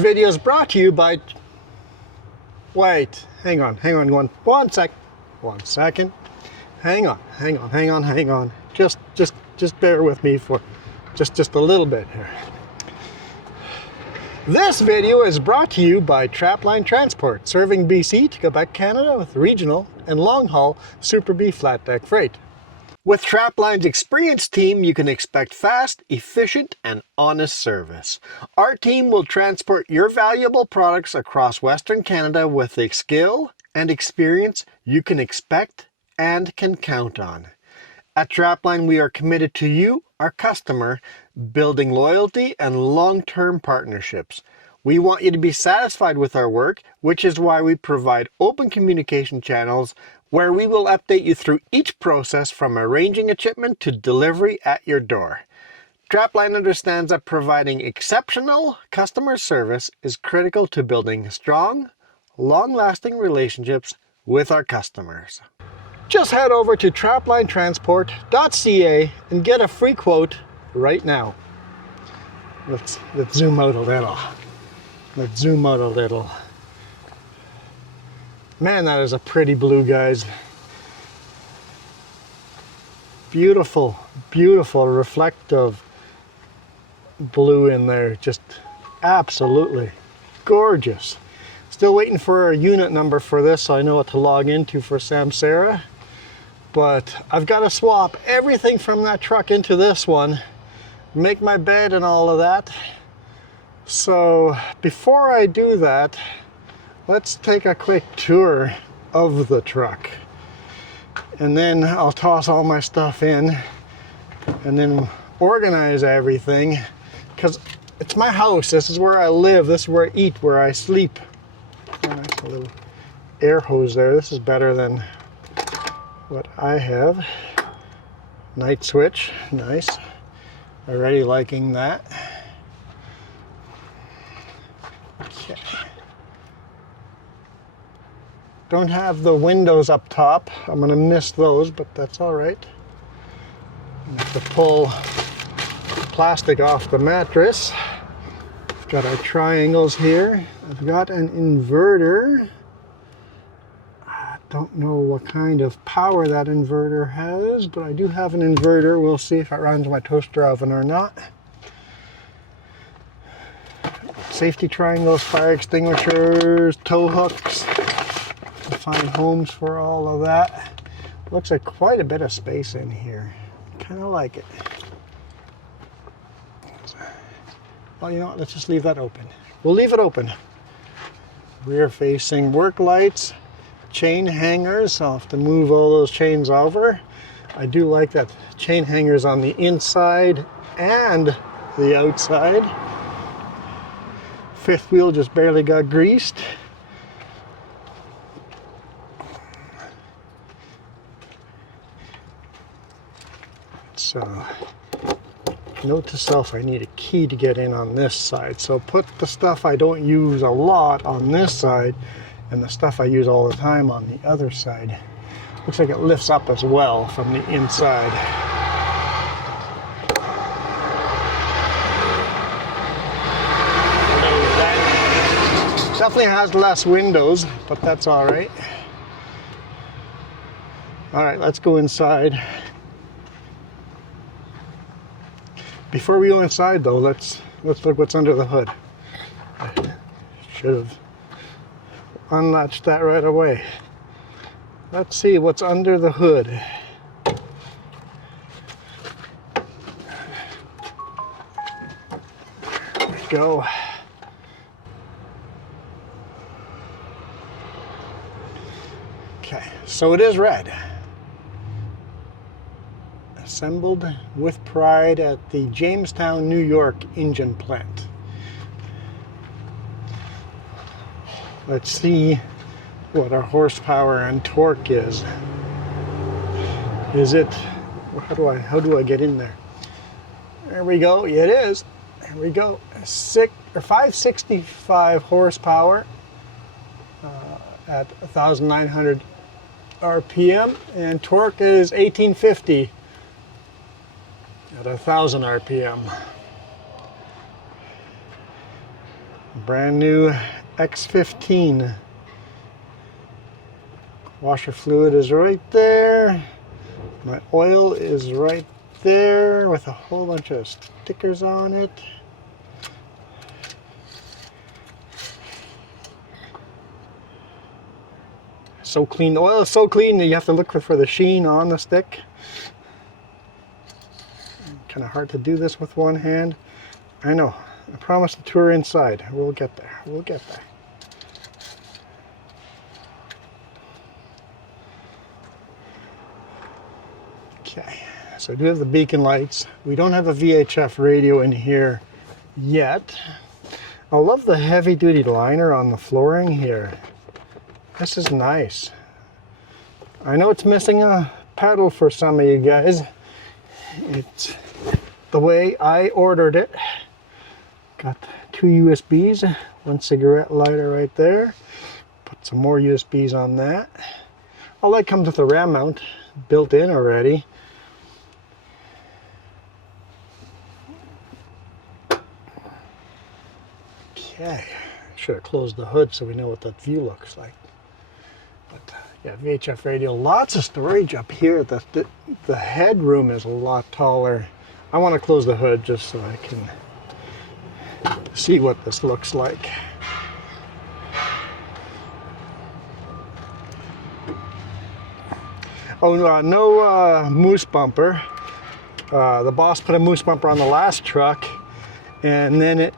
video is brought to you by... Wait, hang on, one second. Hang on. Just bear with me for just a little bit here. This video is brought to you by Trapline Transport, serving BC to Quebec, Canada with regional and long-haul Super B flat deck freight. With Trapline's experienced team, you can expect fast, efficient, and honest service. Our team will transport your valuable products across Western Canada with the skill and experience you can expect and can count on. At Trapline, we are committed to you, our customer, building loyalty and long-term partnerships. We want you to be satisfied with our work, which is why we provide open communication channels where we will update you through each process from arranging a shipment to delivery at your door. Trapline understands that providing exceptional customer service is critical to building strong, long-lasting relationships with our customers. Just head over to traplinetransport.ca and get a free quote right now. Let's zoom out a little. Man, that is a pretty blue, guys. Beautiful reflective blue in there. Just absolutely gorgeous. Still waiting for a unit number for this so I know what to log into for Samsara. But I've got to swap everything from that truck into this one, make my bed and all of that. So before I do that, let's take a quick tour of the truck. And then I'll toss all my stuff in and then organize everything, because it's my house. This is where I live. This is where I eat, where I sleep. Oh, nice, a little air hose there. This is better than what I have. Night switch, nice. Already liking that. Okay. Don't have the windows up top. I'm gonna miss those, but that's all right. I have to pull plastic off the mattress. We've got our triangles here. I've got an inverter. I don't know what kind of power that inverter has, but I do have an inverter. We'll see if it runs my toaster oven or not. Safety triangles, fire extinguishers, tow hooks. To find homes for all of that. Looks like quite a bit of space in here. Kind of like it. Well, you know what? Let's just leave that open. We'll leave it open. Rear facing work lights. Chain hangers. I'll have to move all those chains over. I do like that chain hangers on the inside and the outside. Fifth wheel just barely got greased. So, note to self, I need a key to get in on this side. So put the stuff I don't use a lot on this side and the stuff I use all the time on the other side. Looks like it lifts up as well from the inside. Definitely has less windows, but that's all right. All right, let's go inside. Before we go inside though, let's look what's under the hood. I should have unlatched that right away. Let's see what's under the hood. There we go. Okay, so it is red. Assembled with pride at the Jamestown, New York engine plant. Let's see what our horsepower and torque is. Is it, how do I get in there? There we go, it is. There we go, 565 horsepower at 1,900 RPM, and torque is 1850 at 1,000 RPM. Brand new X15. Washer fluid is right there. My oil is right there with a whole bunch of stickers on it. So clean. The oil is so clean that you have to look for the sheen on the stick. Kind of hard to do this with one hand. I know. I promised a tour inside. We'll get there. We'll get there. Okay, so I do have the beacon lights. We don't have a VHF radio in here yet. I love the heavy duty liner on the flooring here. This is nice. I know it's missing a pedal for some of you guys. It's the way I ordered it. Got 2 USBs, 1 cigarette lighter right there. Put some more USBs on that. All that comes with a RAM mount built in already. Okay, should have closed the hood so we know what that view looks like. But yeah, VHF radio, lots of storage up here. The headroom is a lot taller. I want to close the hood just so I can see what this looks like. Oh, no moose bumper. The boss put a moose bumper on the last truck, and then it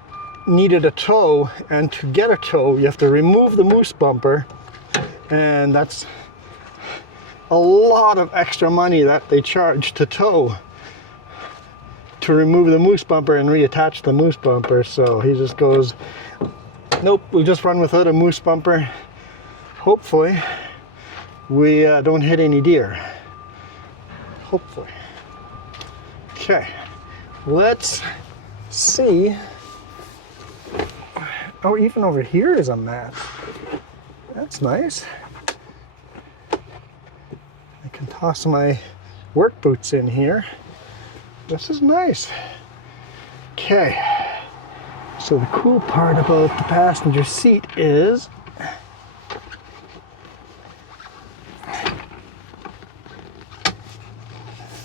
needed a tow, and to get a tow you have to remove the moose bumper, and that's a lot of extra money that they charge to tow, to remove the moose bumper and reattach the moose bumper. So he just goes, nope, we'll just run without a moose bumper. Hopefully we don't hit any deer. Hopefully. Okay, let's see. Oh, even over here is a mat. That's nice. I can toss my work boots in here. This is nice. Okay. So the cool part about the passenger seat is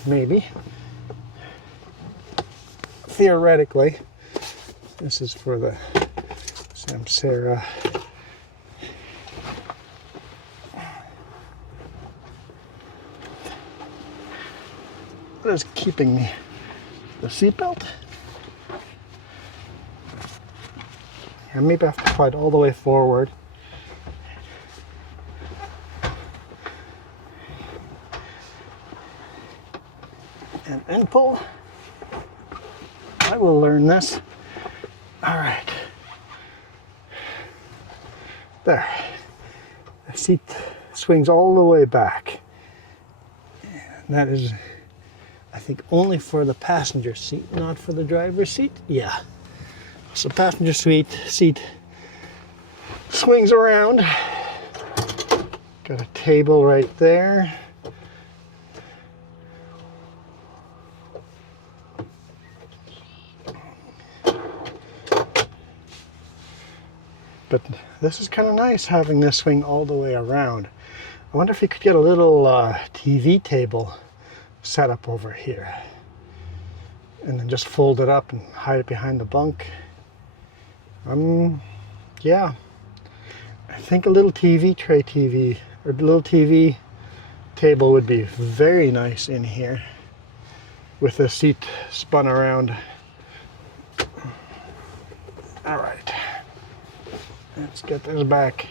maybe, theoretically, this is for the Samsara what is keeping me? The seatbelt? Yeah, maybe I have to slide all the way forward. And then pull. I will learn this. All right. There. The seat swings all the way back. And that is, I think, only for the passenger seat, not for the driver's seat. Yeah. So passenger seat swings around. Got a table right there. But this is kind of nice having this swing all the way around. I wonder if you could get a little TV table set up over here and then just fold it up and hide it behind the bunk. Yeah, I think a little tray TV or a little TV table would be very nice in here with the seat spun around. All right. Let's get this back.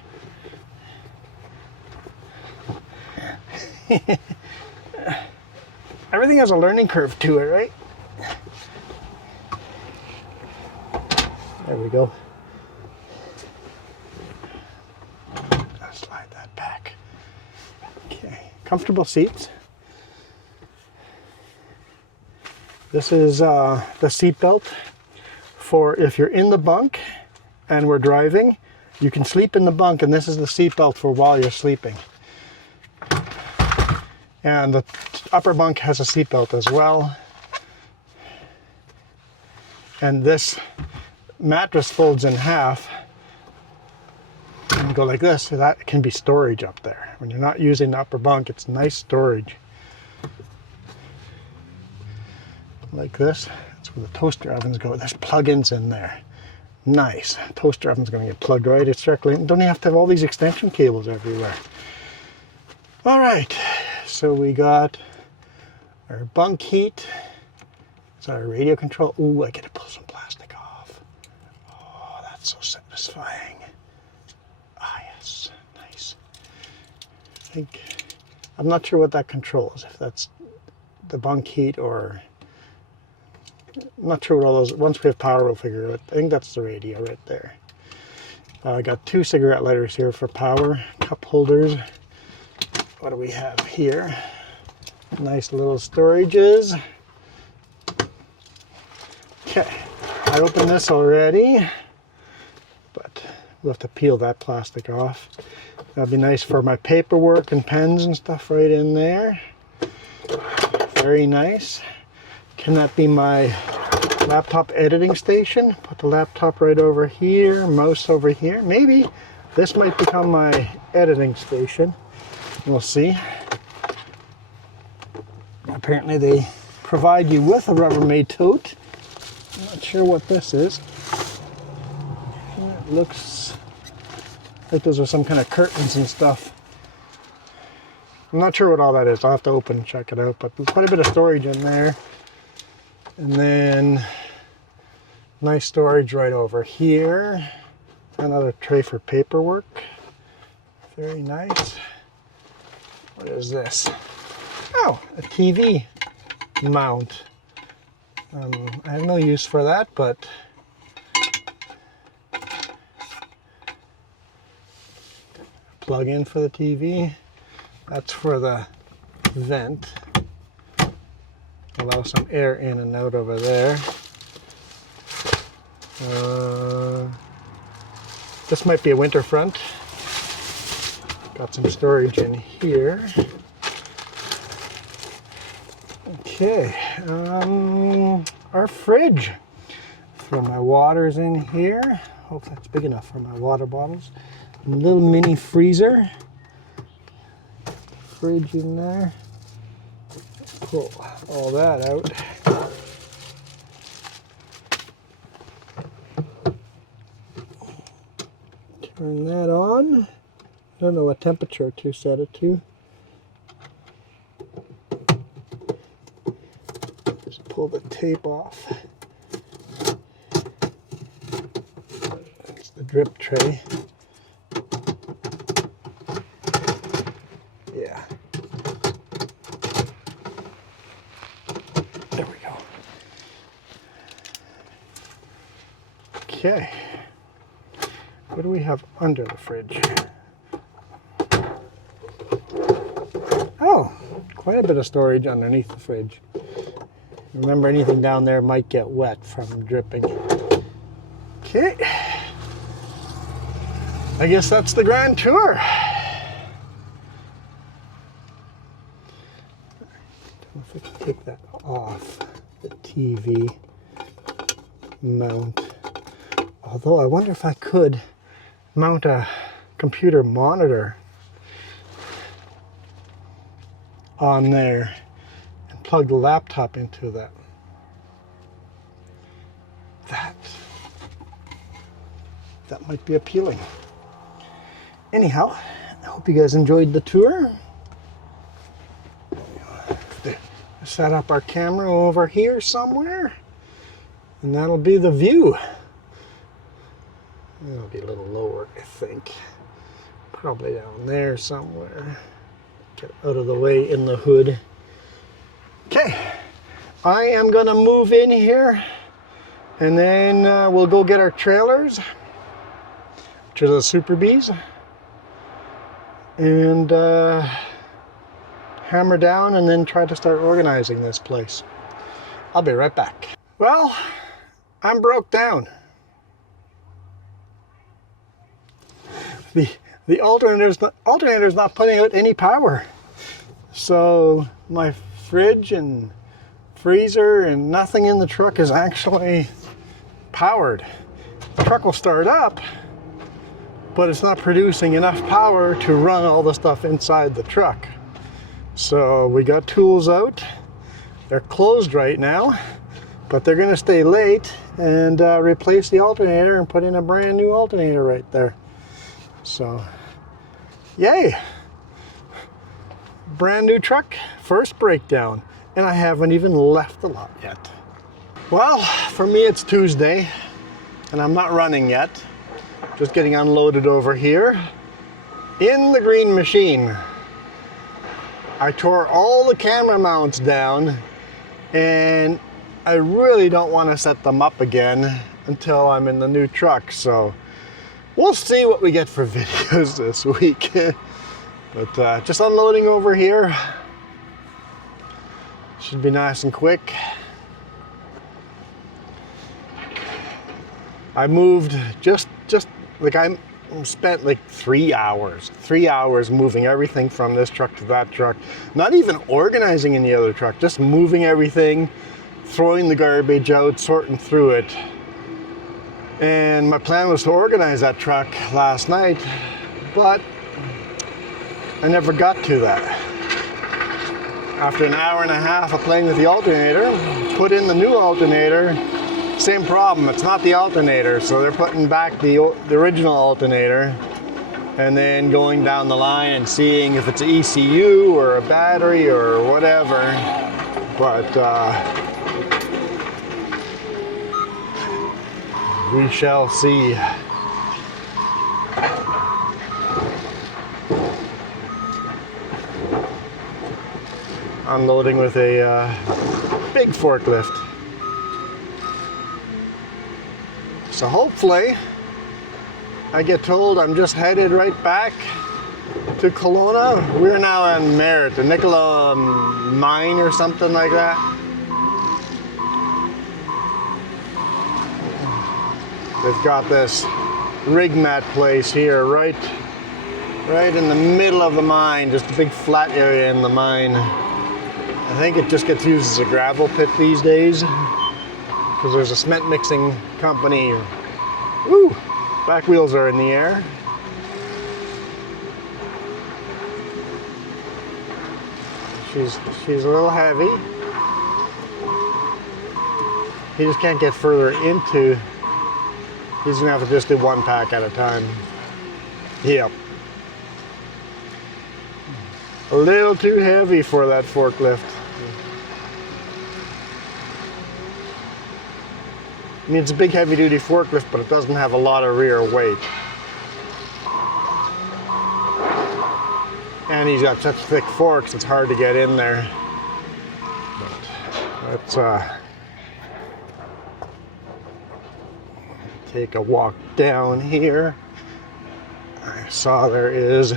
Everything has a learning curve to it, right? There we go. I'll slide that back. Okay, comfortable seats. This is the seat belt for if you're in the bunk and we're driving. You can sleep in the bunk, and this is the seat belt for while you're sleeping. And the upper bunk has a seat belt as well. And this mattress folds in half and go like this, so that can be storage up there. When you're not using the upper bunk, it's nice storage. Like this. That's where the toaster ovens go. There's plug-ins in there. Nice. Toaster oven's going to get plugged right. It's directly. Don't even have to have all these extension cables everywhere. All right. So we got our bunk heat. It's our radio control. Ooh, I get to pull some plastic off. Oh, that's so satisfying. Ah, yes. Nice. I'm not sure what that controls. If that's the bunk heat or... I'm not sure what all those, once we have power we'll figure it out. I think that's the radio right there. I got 2 cigarette lighters here for power, cup holders. What do we have here? Nice little storages. Okay, I opened this already, but we'll have to peel that plastic off. That'd be nice for my paperwork and pens and stuff right in there. Very nice. Can that be my laptop editing station? Put the laptop right over here, mouse over here. Maybe this might become my editing station. We'll see. Apparently they provide you with a Rubbermaid tote. I'm not sure what this is. It looks like those are some kind of curtains and stuff. I'm not sure what all that is. I'll have to open and check it out, but there's quite a bit of storage in there. And then nice storage right over here. Another tray for paperwork. Very nice. What is this? Oh, a TV mount. I have no use for that, but plug in for the TV. That's for the vent. Allow some air in and out over there. This might be a winter front. Got some storage in here. Okay, our fridge. Throw my waters in here. Hope that's big enough for my water bottles. A little mini freezer. Fridge in there. Pull all that out. Turn that on. I don't know what temperature to set it to. Just pull the tape off. That's the drip tray. Yeah. There we go. Okay. What do we have under the fridge? Oh, quite a bit of storage underneath the fridge. Remember, anything down there might get wet from dripping. Okay. I guess that's the grand tour. I don't know if I can take that off, the TV mount. Although I wonder if I could mount a computer monitor on there and plug the laptop into that. That might be appealing. Anyhow, I hope you guys enjoyed the tour. Set up our camera over here somewhere, and that'll be the view. It'll be a little lower, I think. Probably down there somewhere. Get out of the way in the hood. Okay, I am gonna move in here, and then we'll go get our trailers, which are the Super Bs, and hammer down and then try to start organizing this place. I'll be right back. Well, I'm broke down. The alternator's not putting out any power. So my fridge and freezer and nothing in the truck is actually powered. The truck will start up, but it's not producing enough power to run all the stuff inside the truck. So we got tools out. They're closed right now, but they're going to stay late and replace the alternator and put in a brand new alternator right there. So, yay! Brand new truck, first breakdown, and I haven't even left the lot yet. Well, for me it's Tuesday, and I'm not running yet. Just getting unloaded over here in the green machine. I tore all the camera mounts down, and I really don't want to set them up again until I'm in the new truck. So we'll see what we get for videos this week. But just unloading over here. Should be nice and quick. I moved just like I spent like 3 hours moving everything from this truck to that truck. Not even organizing in the other truck, just moving everything, throwing the garbage out, sorting through it. And my plan was to organize that truck last night, but I never got to that. After an hour and a half of playing with the alternator, put in the new alternator, same problem, it's not the alternator, so they're putting back the original alternator and then going down the line and seeing if it's an ECU or a battery or whatever. But we shall see. Unloading with a big forklift. So hopefully I get told I'm just headed right back to Kelowna. We're now on Merritt, the Nicola mine or something like that. They've got this rig mat place here right in the middle of the mine, just a big flat area in the mine. I think it just gets used as a gravel pit these days because there's a cement mixing company. Woo! Back wheels are in the air. She's a little heavy. He just can't get further into. He's gonna have to just do one pack at a time. Yep. A little too heavy for that forklift. I mean, it's a big heavy-duty forklift, but it doesn't have a lot of rear weight. And he's got such thick forks, it's hard to get in there. But let's take a walk down here. I saw there is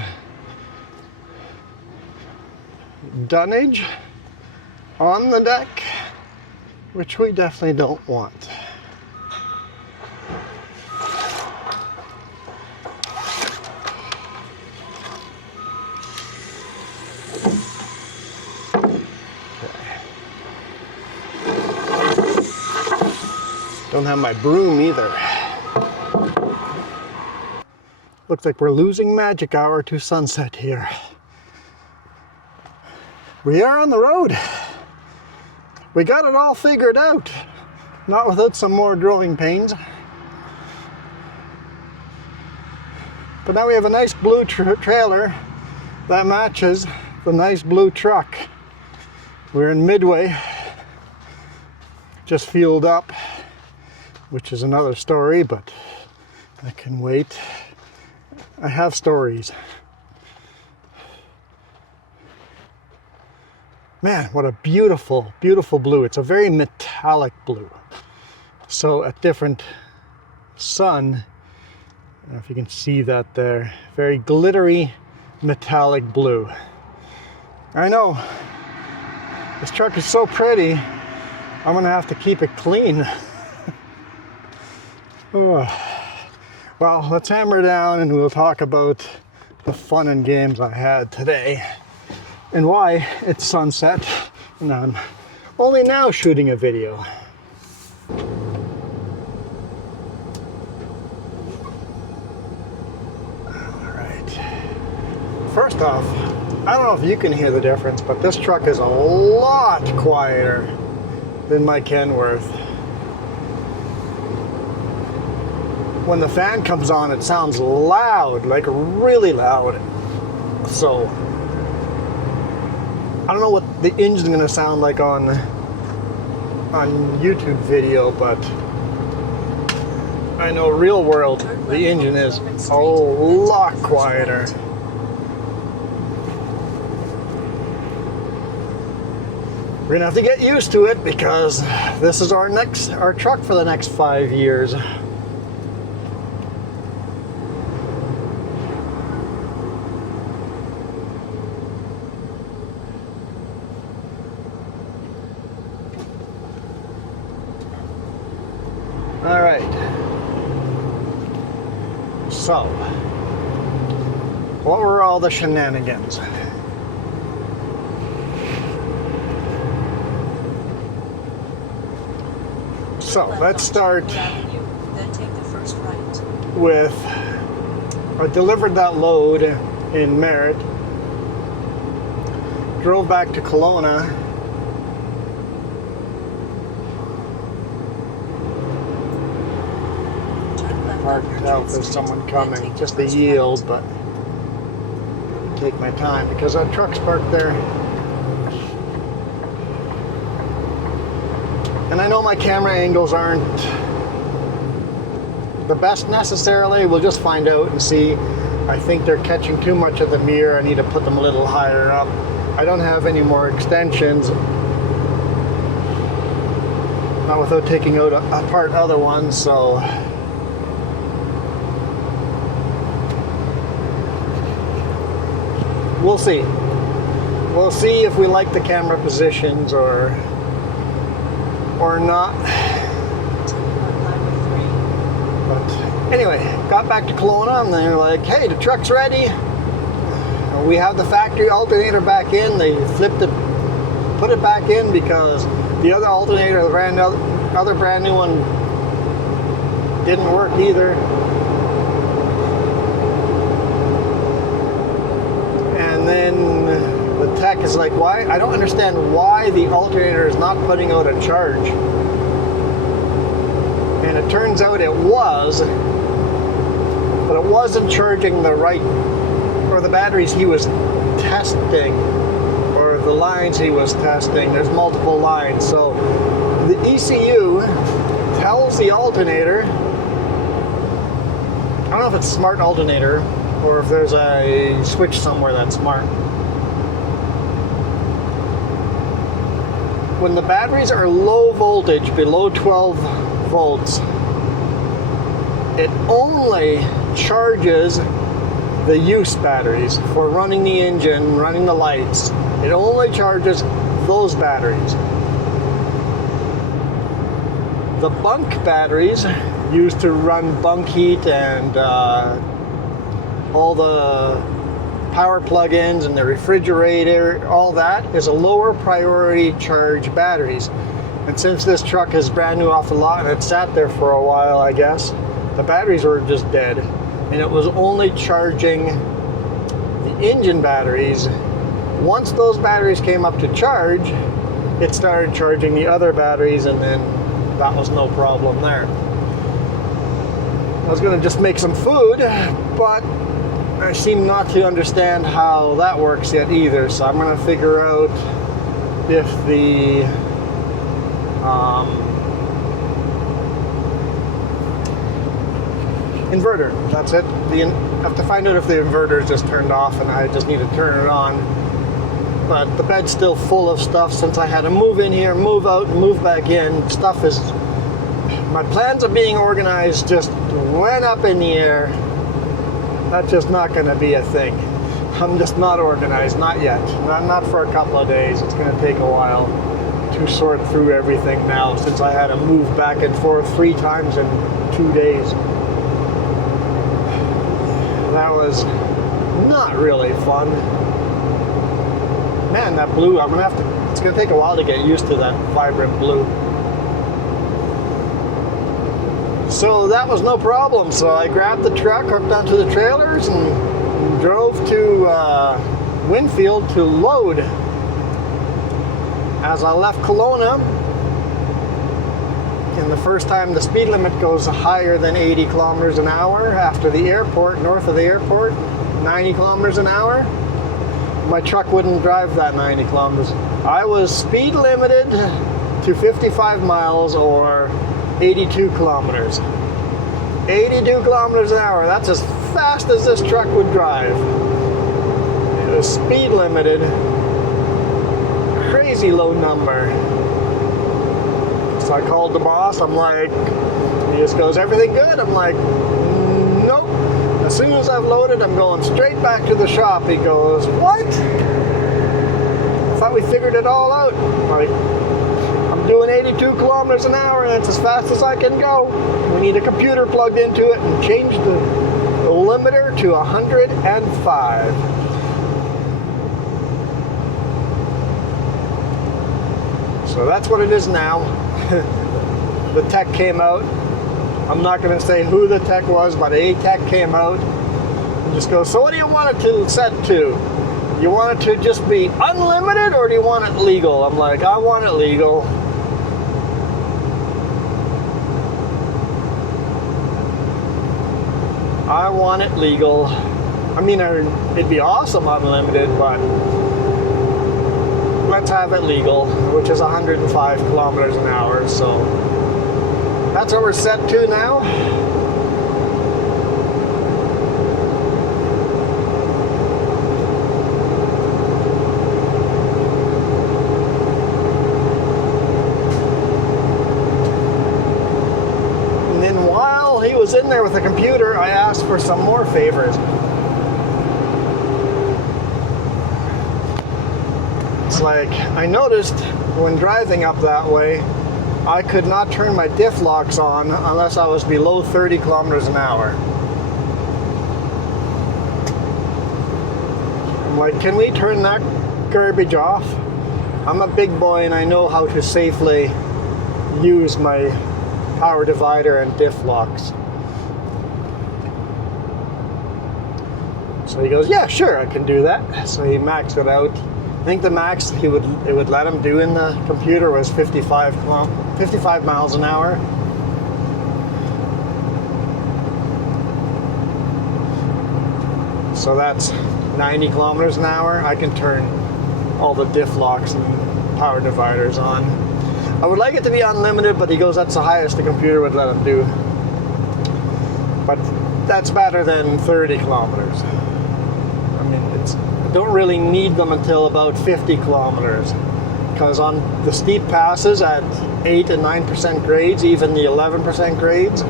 dunnage on the deck, which we definitely don't want. Don't have my broom either. Looks like we're losing magic hour to sunset here. We are on the road. We got it all figured out. Not without some more growing pains. But now we have a nice blue trailer that matches the nice blue truck. We're in Midway. Just fueled up, which is another story, but I can wait. I have stories. Man, what a beautiful, beautiful blue. It's a very metallic blue. So at different sun, I don't know if you can see that there, very glittery metallic blue. I know, this truck is so pretty, I'm gonna have to keep it clean. Oh. Well, let's hammer down and we'll talk about the fun and games I had today and why it's sunset and I'm only now shooting a video. First off, I don't know if you can hear the difference, but this truck is a lot quieter than my Kenworth. When the fan comes on, it sounds loud, like really loud. So, I don't know what the engine's gonna sound like on YouTube video, but I know real world, the engine is a lot quieter. We're gonna have to get used to it because this is our truck for the next 5 years. All right. So, what were all the shenanigans? So let's start with, I delivered that load in Merritt, drove back to Kelowna, hard to tell if there's someone coming, just the yield, but take my time because our truck's parked there. And I know my camera angles aren't the best necessarily. We'll just find out and see. I think they're catching too much of the mirror. I need to put them a little higher up. I don't have any more extensions. Not without taking out apart other ones, so. We'll see. We'll see if we like the camera positions or not. But anyway, got back to Kelowna and they're like, hey, the truck's ready. We have the factory alternator back in. They flipped it, put it back in because the other alternator, the other brand new one, didn't work either. And then the tech is like, why? I don't understand why the alternator is not putting out a charge. And it turns out it was, but it wasn't charging the right, or the batteries he was testing, or the lines he was testing. There's multiple lines. So the ECU tells the alternator, I don't know if it's smart alternator, or if there's a switch somewhere that's smart. When the batteries are low voltage, below 12 volts, it only charges the use batteries for running the engine, running the lights. It only charges those batteries. The bunk batteries used to run bunk heat and all the power plug-ins and the refrigerator, all that is a lower priority charge batteries. And since this truck is brand new off the lot and it sat there for a while, I guess, the batteries were just dead. And it was only charging the engine batteries. Once those batteries came up to charge, it started charging the other batteries, and then that was no problem there. I was gonna just make some food, but I seem not to understand how that works yet either, so I'm going to figure out if the inverter, that's it. I have to find out if the inverter is just turned off and I just need to turn it on. But the bed's still full of stuff since I had to move in here, move out, and move back in. Stuff is, my plans of being organized just went up in the air. That's just not going to be a thing. I'm just not organized, not yet. Not for a couple of days. It's going to take a while to sort through everything now, since I had to move back and forth 3 times in 2 days. That was not really fun. Man, that blue, it's going to take a while to get used to that vibrant blue. So that was no problem. So I grabbed the truck, hooked onto the trailers, and and drove to Winfield to load. As I left Kelowna, and the first time the speed limit goes higher than 80 kilometers an hour after the airport, north of the airport, 90 kilometers an hour, my truck wouldn't drive that 90 kilometers. I was speed limited to 55 miles or 82 kilometers. 82 kilometers an hour, that's as fast as this truck would drive. It was speed limited. Crazy low number. So I called the boss, I'm like, he just goes, everything good? I'm like, nope. As soon as I've loaded, I'm going straight back to the shop. He goes, what? I thought we figured it all out. I'm like, I'm doing 82 kilometers an hour and it's as fast as I can go. We need a computer plugged into it and change the limiter to 105. So that's what it is now. The tech came out. I'm not going to say who the tech was, but a tech came out and just goes, so what do you want it to set to? You want it to just be unlimited or do you want it legal? I'm like, I want it legal. I want it legal. I mean, it'd be awesome unlimited, but let's have it legal, which is 105 kilometers an hour. So that's what we're set to now. And then while he was in there with the computer, I asked for some more favors. It's like, I noticed when driving up that way, I could not turn my diff locks on unless I was below 30 kilometers an hour. I'm like, can we turn that garbage off? I'm a big boy and I know how to safely use my power divider and diff locks. So he goes, yeah, sure, I can do that. So he maxed it out. I think the max it would let him do in the computer was 55 miles an hour. So that's 90 kilometers an hour. I can turn all the diff locks and power dividers on. I would like it to be unlimited, but he goes, that's the highest the computer would let him do. But that's better than 30 kilometers. I mean, I don't really need them until about 50 kilometers. Because on the steep passes at 8 and 9% grades, even the 11% grades,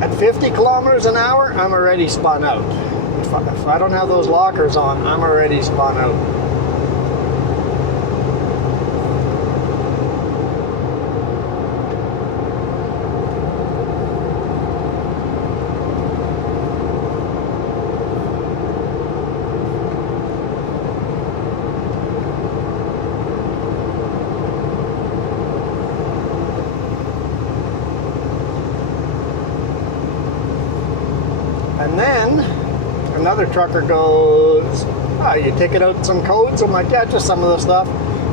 at 50 kilometers an hour, I'm already spun out. If I don't have those lockers on, I'm already spun out. And then another trucker goes, oh, you taking out some codes? I'm like, yeah, just some of the stuff.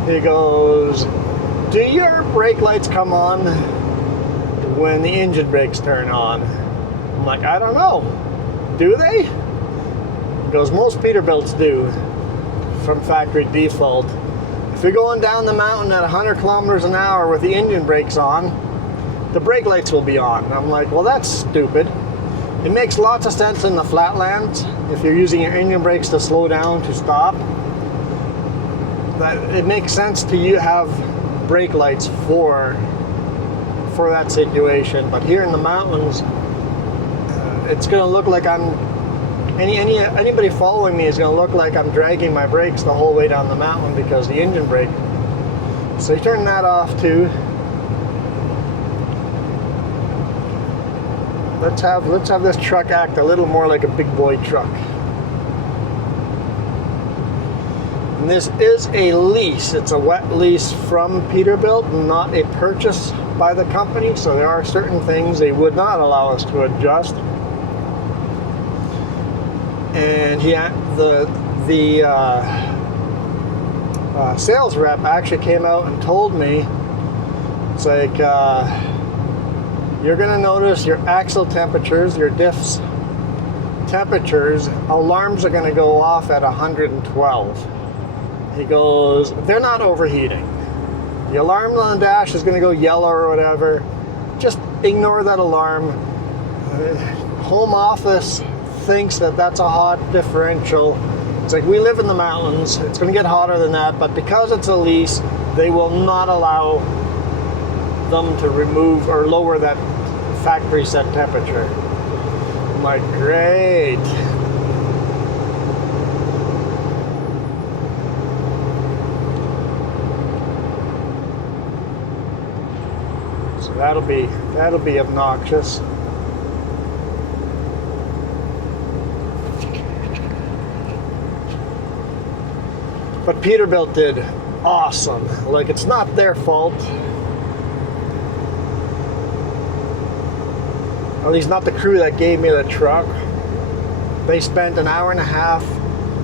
He goes, do your brake lights come on when the engine brakes turn on? I'm like, I don't know. Do they? He goes, most Peterbilts do from factory default. If you're going down the mountain at 100 kilometers an hour with the engine brakes on, the brake lights will be on. And I'm like, well, that's stupid. It makes lots of sense in the flatlands if you're using your engine brakes to slow down, to stop. That it makes sense to you have brake lights for that situation. But here in the mountains, it's going to look like anybody following me is going to look like I'm dragging my brakes the whole way down the mountain because the engine brake. So you turn that off too. Let's have this truck act a little more like a big boy truck. And this is a lease. It's a wet lease from Peterbilt, not a purchase by the company. So there are certain things they would not allow us to adjust. and the sales rep actually came out and told me, it's like, you're going to notice your axle temperatures, your diffs temperatures, alarms are going to go off at 112. He goes, they're not overheating. The alarm on the dash is going to go yellow or whatever. Just ignore that alarm. Home office thinks that that's a hot differential. It's like, we live in the mountains. It's going to get hotter than that, but because it's a lease, they will not allow them to remove or lower that factory set temperature. I'm like, great. So that'll be obnoxious. But Peterbilt did awesome. Like, it's not their fault. At least not the crew that gave me the truck. They spent an hour and a half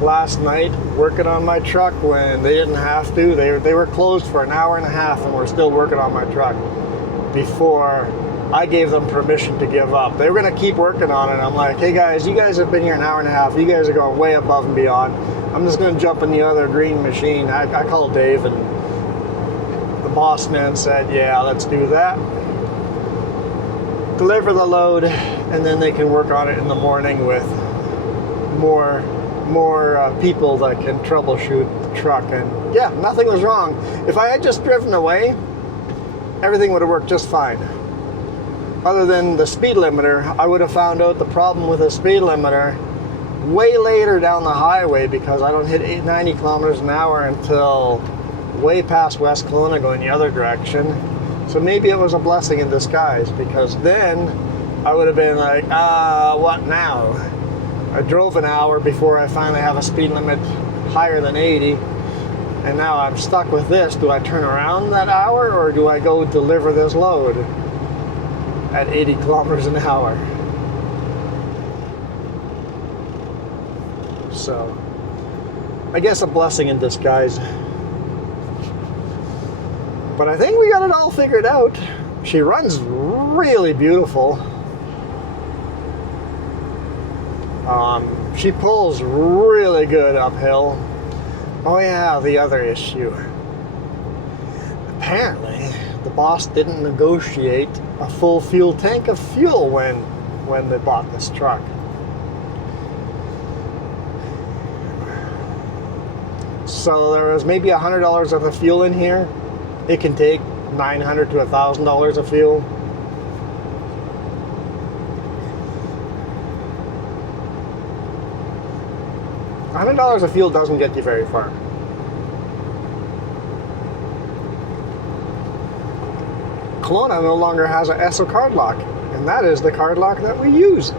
last night working on my truck when they didn't have to. They were closed for an hour and a half and were still working on my truck before I gave them permission to give up. They were going to keep working on it. I'm like, hey guys, you guys have been here an hour and a half. You guys are going way above and beyond. I'm just going to jump in the other green machine. I called Dave, and the boss man said, yeah, let's do that. Deliver the load, and then they can work on it in the morning with more people that can troubleshoot the truck. And yeah, nothing was wrong. If I had just driven away, everything would have worked just fine. Other than the speed limiter, I would have found out the problem with the speed limiter way later down the highway, because I don't hit 90 kilometers an hour until way past West Kelowna going the other direction. So maybe it was a blessing in disguise, because then I would have been like, what now? I drove an hour before I finally have a speed limit higher than 80, and now I'm stuck with this. Do I turn around that hour, or do I go deliver this load at 80 kilometers an hour? So, I guess a blessing in disguise. But I think we got it all figured out. She runs really beautiful. She pulls really good uphill. Oh yeah, the other issue. Apparently, the boss didn't negotiate a full fuel tank of fuel when they bought this truck. So there was maybe $100 worth of fuel in here. It can take $900 to $1,000 of fuel. $100 of fuel doesn't get you very far. Kelowna no longer has an ESSO card lock, and that is the card lock that we use.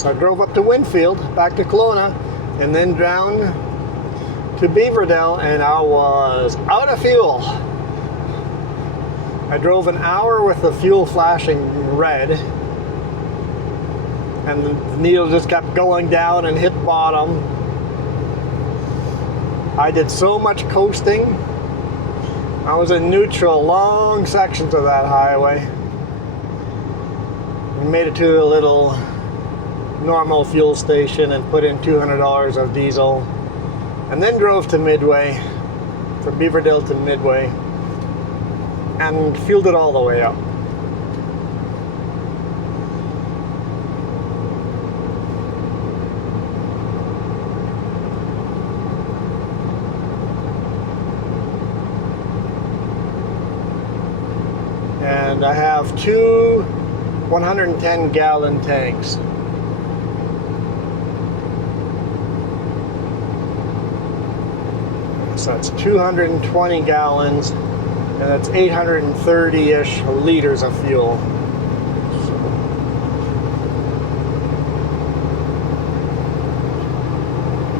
So I drove up to Winfield, back to Kelowna, and then down to Beaverdale, and I was out of fuel. I drove an hour with the fuel flashing red, and the needle just kept going down and hit bottom. I did so much coasting. I was in neutral long sections of that highway. We made it to a little normal fuel station and put in $200 of diesel, and then drove to Midway, from Beaverdale to Midway, and fueled it all the way up. And I have two 110-gallon tanks. So that's 220 gallons, and that's 830-ish liters of fuel. So,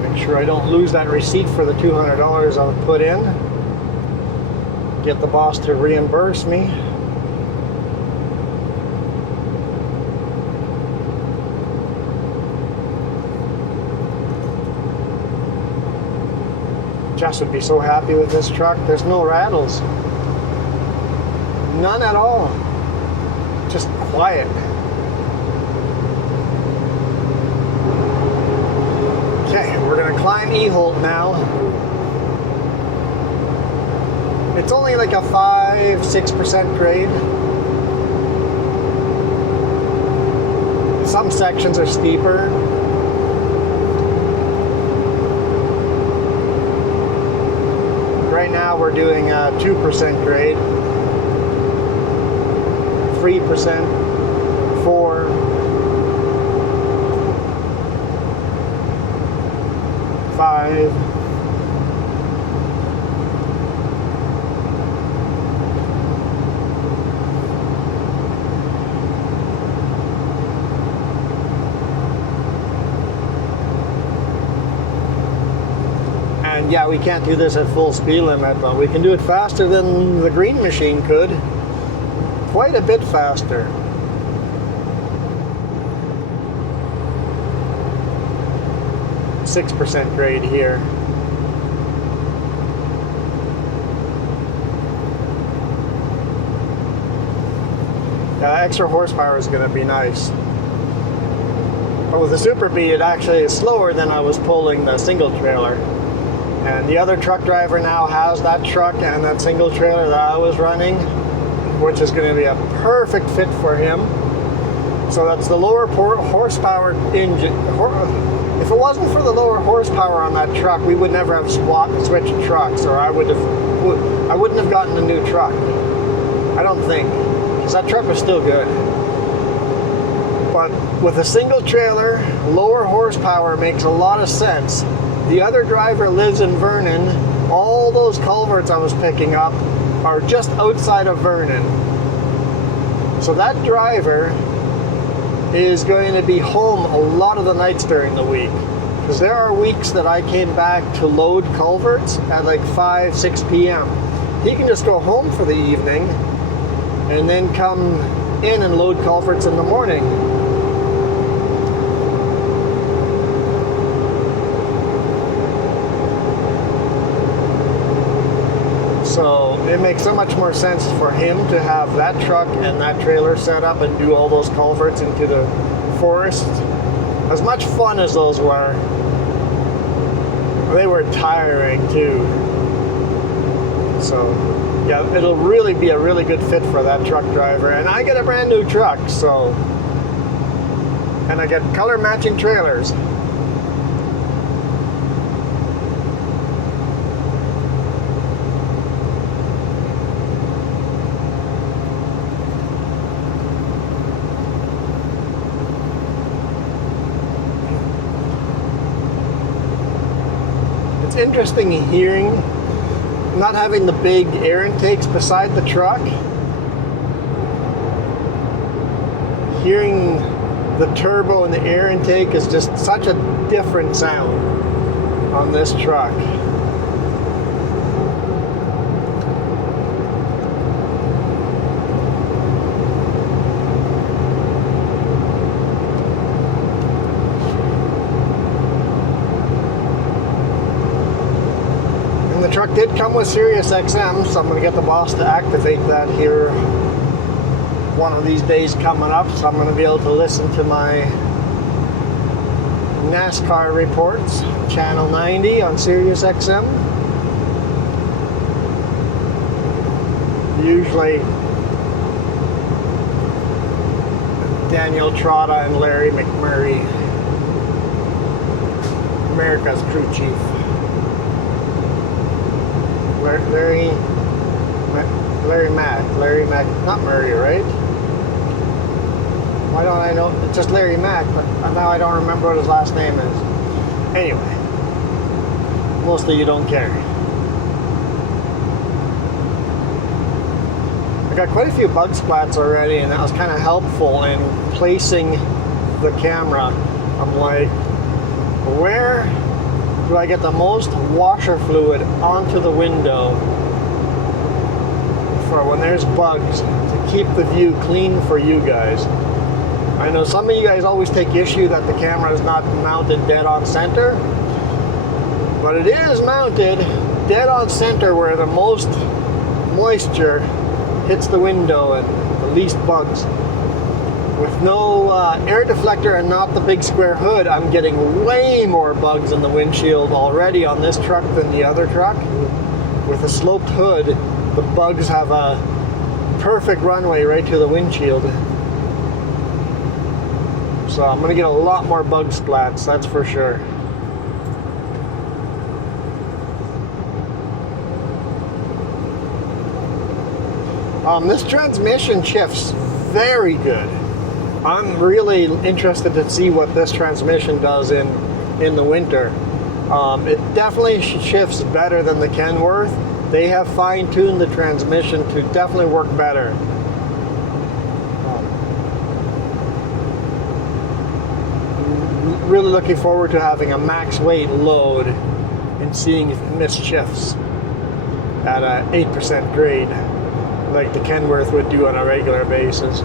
make sure I don't lose that receipt for the $200 I've put in. Get the boss to reimburse me. Jess would be so happy with this truck. There's no rattles. None at all. Just quiet. Okay, we're gonna climb E-Holt now. It's only like a 5-6% grade. Some sections are steeper. Right now we're doing a 2% grade. 3%, 4%, 5%. And yeah, we can't do this at full speed limit, but we can do it faster than the green machine could. Quite a bit faster. .6% grade here. Yeah, extra horsepower is going to be nice. But with the Super B, it actually is slower than I was pulling the single trailer. And the other truck driver now has that truck and that single trailer that I was running, which is going to be a perfect fit for him. So that's the lower horsepower engine. If it wasn't for the lower horsepower on that truck, we would never have switched trucks, or I wouldn't have gotten a new truck. I don't think, because that truck was still good. But with a single trailer, lower horsepower makes a lot of sense. The other driver lives in Vernon. All those culverts I was picking up are just outside of Vernon. So that driver is going to be home a lot of the nights during the week. Because there are weeks that I came back to load culverts at like 5, 6 p.m. He can just go home for the evening and then come in and load culverts in the morning. So it makes so much more sense for him to have that truck and that trailer set up and do all those culverts into the forest. As much fun as those were, they were tiring too. So yeah, it'll really be a really good fit for that truck driver. And I get a brand new truck, so, and I get color matching trailers. It's interesting hearing, not having the big air intakes beside the truck, hearing the turbo and the air intake is just such a different sound on this truck. The truck did come with Sirius XM, so I'm going to get the boss to activate that here one of these days coming up. So I'm going to be able to listen to my NASCAR reports, channel 90 on Sirius XM. Usually Daniel Trotta and Larry McMurray, America's crew chief. Larry Mack, not Murray, right? Why don't I know? It's just Larry Mack, but now I don't remember what his last name is. Anyway, mostly you don't care. I got quite a few bug splats already, and that was kind of helpful in placing the camera. I'm like, where do I get the most washer fluid onto the window for when there's bugs, to keep the view clean for you guys? I know some of you guys always take issue that the camera is not mounted dead on center, but it is mounted dead on center where the most moisture hits the window and the least bugs. With no air deflector and not the big square hood, I'm getting way more bugs in the windshield already on this truck than the other truck. With a sloped hood, the bugs have a perfect runway right to the windshield. So I'm going to get a lot more bug splats, that's for sure. This transmission shifts very good. I'm really interested to see what this transmission does in the winter. It definitely shifts better than the Kenworth. They have fine-tuned the transmission to definitely work better. Really looking forward to having a max weight load and seeing if it misshifts at a 8% grade like the Kenworth would do on a regular basis.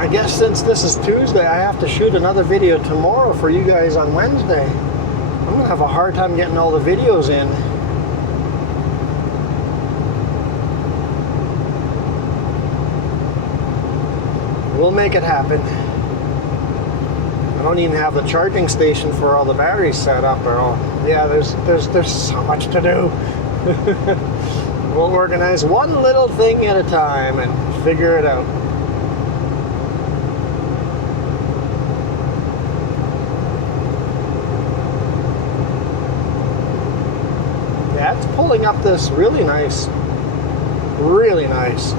I guess since this is Tuesday, I have to shoot another video tomorrow for you guys on Wednesday. I'm gonna have a hard time getting all the videos in. We'll make it happen. I don't even have the charging station for all the batteries set up or all. Yeah, there's so much to do. We'll organize one little thing at a time and figure it out. Yeah, it's pulling up this really nice. Really nice.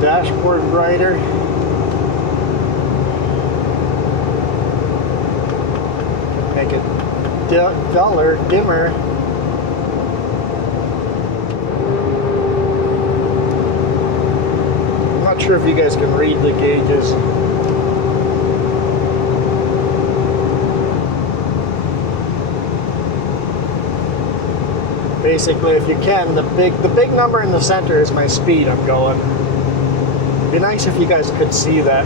Dashboard brighter. Make it duller, dimmer. I'm not sure if you guys can read the gauges. Basically, if you can, the big number in the center is my speed I'm going. It'd be nice if you guys could see that.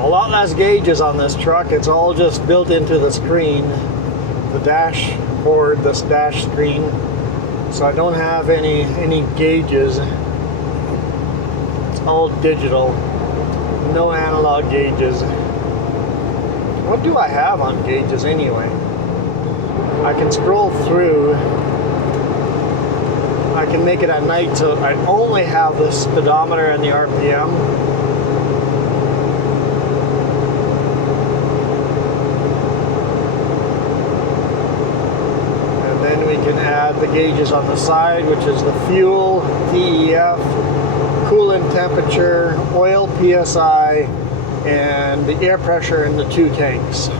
A lot less gauges on this truck. It's all just built into the screen, the dashboard, this dash screen. So I don't have any gauges. It's all digital. No analog gauges. What do I have on gauges anyway? I can scroll through. I can make it at night so I only have the speedometer and the RPM. And then we can add the gauges on the side, which is the fuel, DEF, coolant temperature, oil PSI, and the air pressure in the two tanks.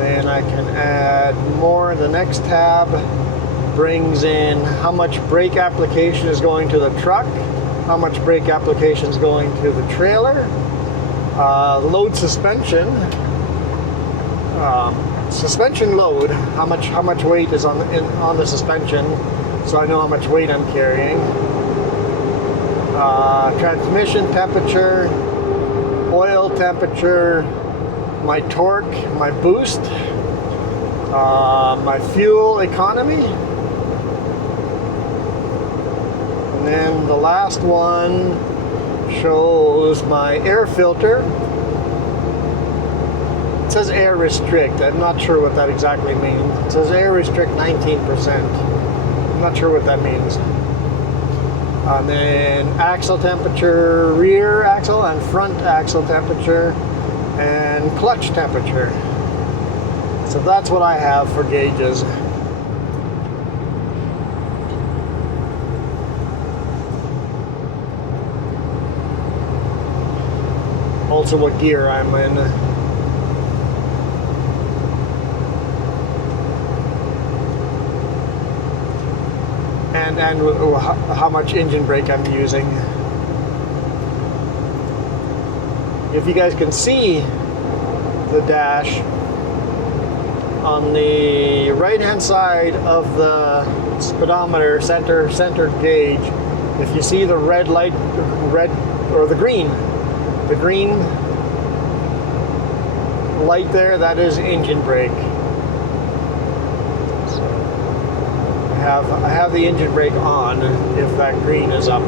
And I can add more. The next tab brings in how much brake application is going to the truck, how much brake application is going to the trailer, load suspension, suspension load, how much weight is on the suspension, so I know how much weight I'm carrying. Transmission temperature, oil temperature, my torque, my boost, my fuel economy, and then the last one shows my air filter. It says air restrict. I'm not sure what that exactly means. It says air restrict 19%. I'm not sure what that means. And then axle temperature, rear axle and front axle temperature, and clutch temperature. So that's what I have for gauges. Also what gear I'm in. And how much engine brake I'm using. If you guys can see the dash, on the right hand side of the speedometer center gauge, if you see the red light, or the green light there, that is engine brake. I have the engine brake on if that green is up.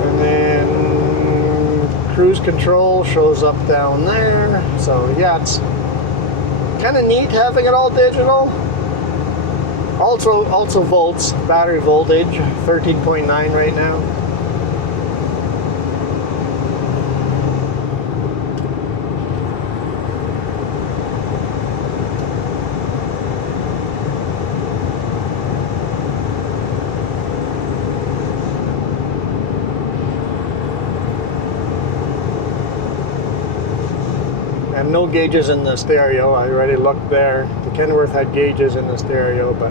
And then cruise control shows up down there. So yeah, it's kind of neat having it all digital. Also volts, battery voltage, 13.9 right now. And no gauges in the stereo. I already looked there. The Kenworth had gauges in the stereo, but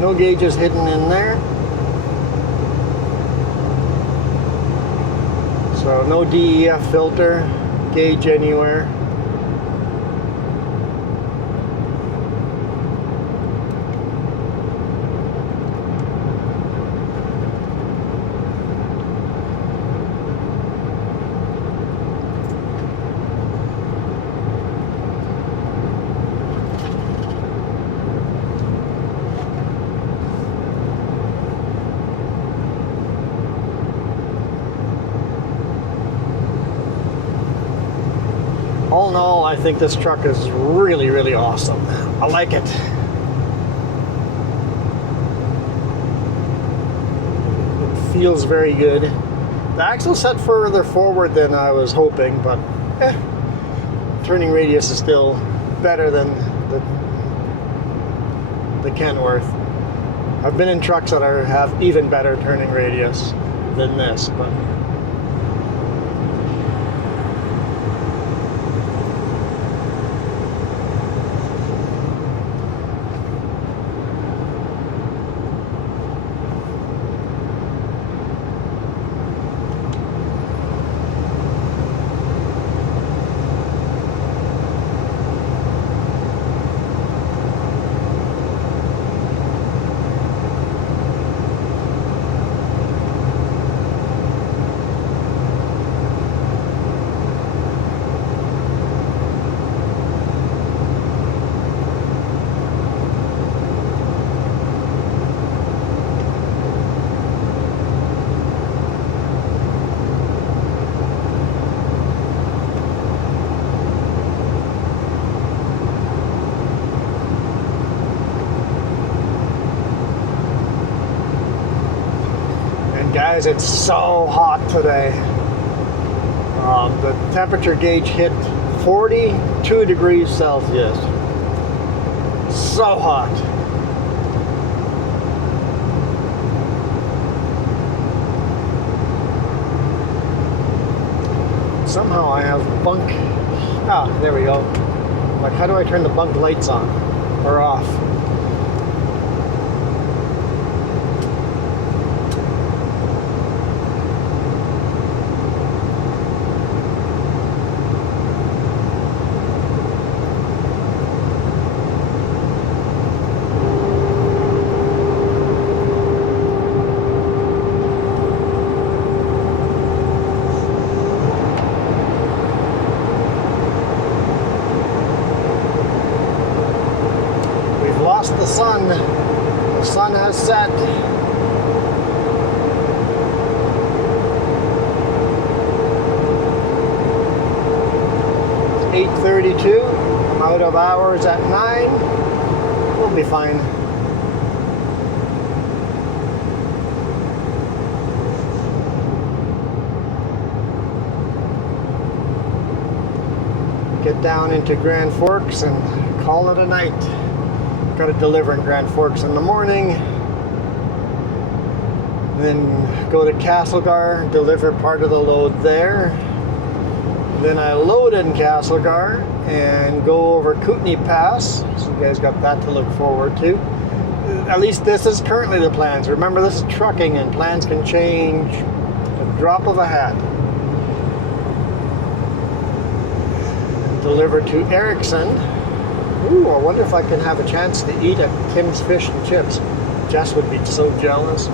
no gauges hidden in there. So no DEF filter gauge anywhere. All in all, I think this truck is really, really awesome. I like it. It feels very good. The axle's set further forward than I was hoping, but turning radius is still better than the Kenworth. I've been in trucks that have even better turning radius than this, but guys, it's so hot today. The temperature gauge hit 42 degrees Celsius. So hot. Somehow I have bunk. Ah, there we go. Like, how do I turn the bunk lights on or off? The sun has set. It's 8:32. I'm out of hours at 9. We'll be fine. Get down into Grand Forks and call it a night. Got to deliver in Grand Forks in the morning. Then go to Castlegar, deliver part of the load there. Then I load in Castlegar and go over Kootenai Pass. So you guys got that to look forward to. At least this is currently the plans. Remember, this is trucking and plans can change at the drop of a hat. Deliver to Erickson. Ooh, I wonder if I can have a chance to eat at Tim's Fish and Chips. Jess would be so jealous.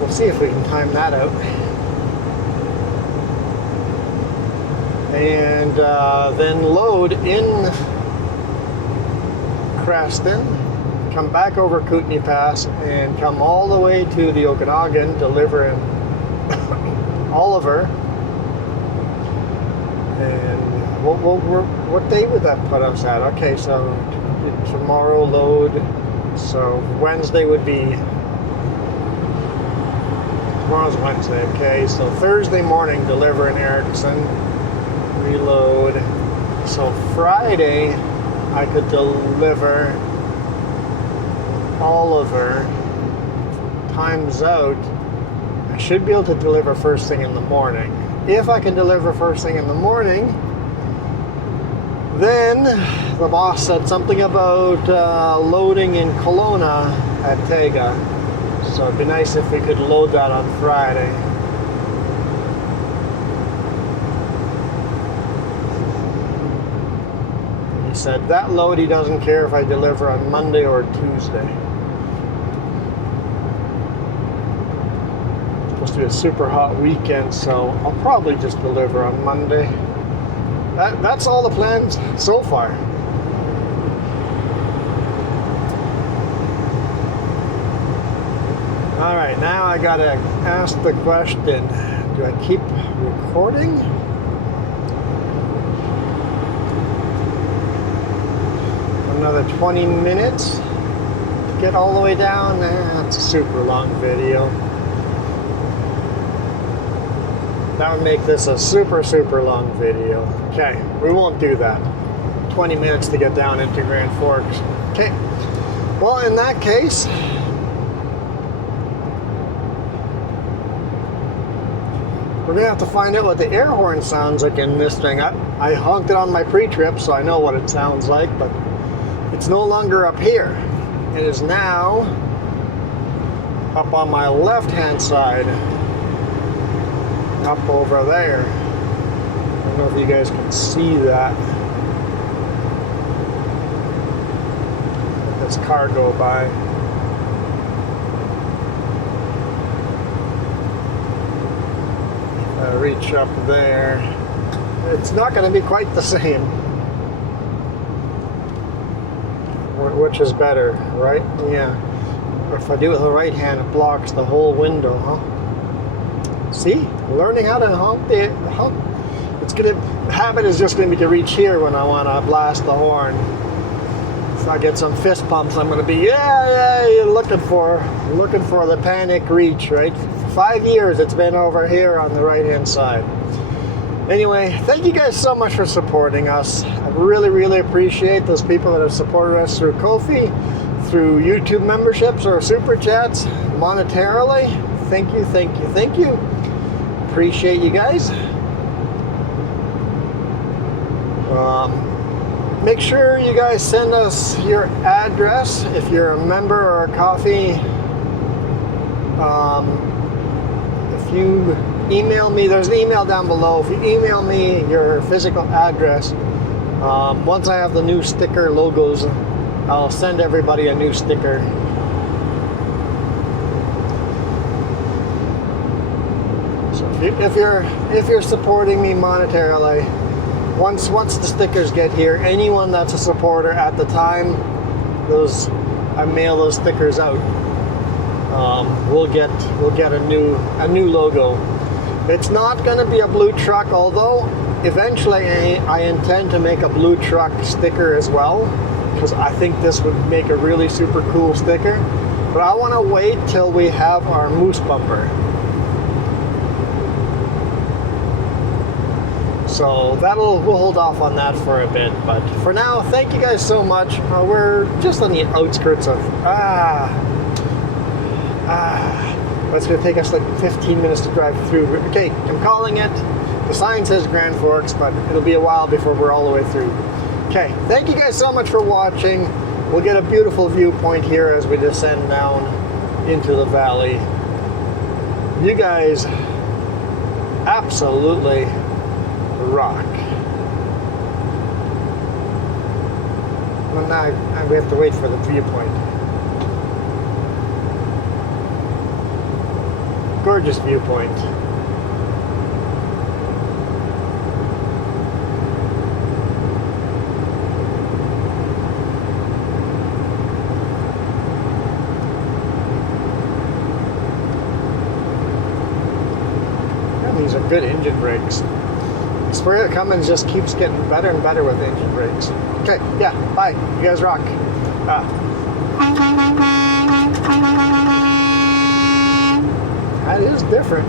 We'll see if we can time that out. And then load in Creston, come back over Kootenai Pass, and come all the way to the Okanagan, deliver in Oliver. And what day would that put us at? Okay, so tomorrow load. So Wednesday would be, tomorrow's Wednesday, okay. So Thursday morning, deliver in Erickson, reload. So Friday, I could deliver Oliver, times out. I should be able to deliver first thing in the morning. If I can deliver first thing in the morning, then the boss said something about loading in Kelowna at Tega. So it'd be nice if we could load that on Friday. He said that load he doesn't care if I deliver on Monday or Tuesday. It's supposed to be a super hot weekend, so I'll probably just deliver on Monday. That's all the plans so far. All right, now I gotta ask the question, do I keep recording? Another 20 minutes to get all the way down? That's a super long video. That would make this a super long video. Okay, we won't do that. 20 minutes to get down into Grand Forks. Okay, well, in that case, we're gonna have to find out what the air horn sounds like in this thing. I honked it on my pre-trip, so I know what it sounds like, but it's no longer up here. It is now up on my left-hand side. Up over there. I don't know if you guys can see that. Let this car go by. Reach up there. It's not going to be quite the same. Which is better, right? Yeah. Or if I do it with the right hand, it blocks the whole window, huh? See, learning how to honk the habit is just going to be to reach here when I want to blast the horn. If I get some fist pumps, I'm going to be you're looking for the panic reach, right? For 5 years it's been over here on the right hand side. Anyway, thank you guys so much for supporting us. I really appreciate those people that have supported us through Ko-fi, through YouTube memberships or super chats, monetarily. Thank you. Appreciate you guys. Make sure you guys send us your address if you're a member or a coffee. If you email me, there's an email down below. If you email me your physical address, once I have the new sticker logos, I'll send everybody a new sticker. So if you're supporting me monetarily, once the stickers get here, anyone that's a supporter at the time, I mail those stickers out. We'll get a new logo. It's not going to be a blue truck, although eventually I intend to make a blue truck sticker as well. because I think this would make a really super cool sticker. But I want to wait till we have our moose bumper. So we'll hold off on that for a bit. But for now, thank you guys so much. We're just on the outskirts of it's going to take us like 15 minutes to drive through. Okay, I'm calling it. The sign says Grand Forks, but it'll be a while before we're all the way through. Okay, thank you guys so much for watching. We'll get a beautiful viewpoint here as we descend down into the valley. You guys absolutely rock. Well, now we have to wait for the viewpoint. Gorgeous viewpoint. And these are good engine brakes. I swear Cummins just keeps getting better and better with engine brakes. Okay, yeah, bye. You guys rock. That is different.